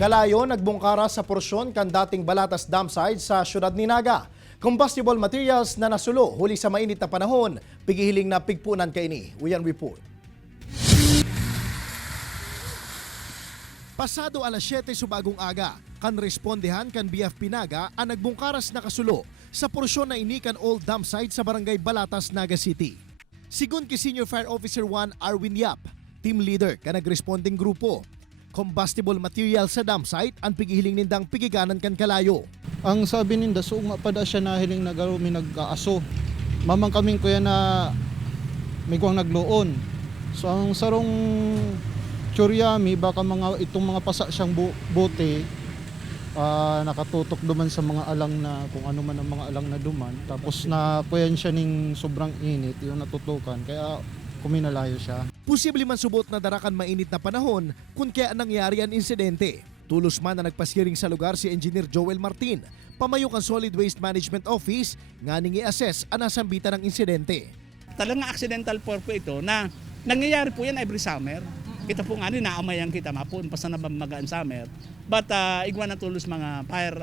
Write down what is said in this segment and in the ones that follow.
Kalayo nagbungkara sa porsyon kan dating Balatas Dam site sa siyudad ni Naga. Combustible materials na nasulo huli sa mainit na panahon, pigihiling na pigpunan kaini. Uyan report. Pasado alas 7 subagong aga, kan respondehan kan BFP Naga ang nagbungkaras na kasulo sa porsyon na inikan old dam site sa barangay Balatas, Naga City. Sigun ki Senior Fire Officer 1 Arwin Yap, team leader ka nagresponding grupo. Combustible material sa dam site ang pigihiling nindang pigiganan kan kalayo. Ang sabi ninda, so pada siya nahiling na garo mi nag-aaso. Mamang kaming kuya na may kuwang nagloon. So ang sarong tsuryami, baka itong mga pasa siyang bote, nakatutok duman sa mga alang na kung ano man ang mga alang na duman. Tapos na kuyan siya ning sobrang init, yung natutukan. Kaya kuminalayo siya. Posible man subot na darakan mainit na panahon kung kaya nangyari ang insidente. Tulos man na nagpasiring sa lugar si Engineer Joel Martin, pamayok ang Solid Waste Management Office, nga ning i-assess ang nasambitan ng insidente. Talagang accidental po ito na nangyayari po yan every summer. Kita po nga rin, naamayan kita mapun, pa na magaan summer. But igwan na tulos mga fire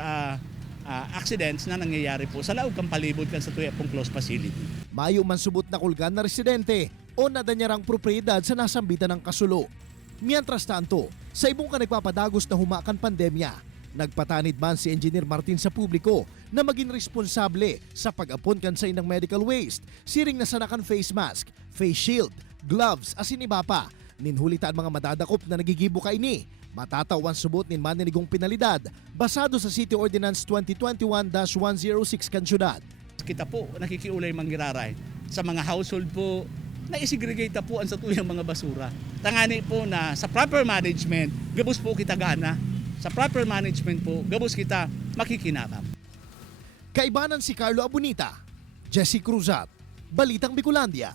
accidents na nangyayari po sa laog kang palibot kan sa tuya pong close facility. Mayo man subot na kulgan na residente o nadanyarang propriedad sa nasambitan ng kasulo. Mientras tanto, sa ibong ka nagpapadagos na humakan pandemya, nagpatanid man si Engineer Martin sa publiko na maging responsable sa pag-apon kan sa inang medical waste, siring na sanakan face mask, face shield, gloves asin iba pa. Ninhulitaan mga madadakop na nagigibo ka ini. Matatawan subot nin mananigong penalidad basado sa City Ordinance 2021-106 kan syudad. Kita po nakikiulay manggiraray sa mga household po na isegregate po ang sa tuyang mga basura. Tangani po na sa proper management, gabos po kita gana. Sa proper management po, gabos kita makikinabang. Kaibanan si Carlo Abunita, Jesse Cruzat, Balitang Bicolandia.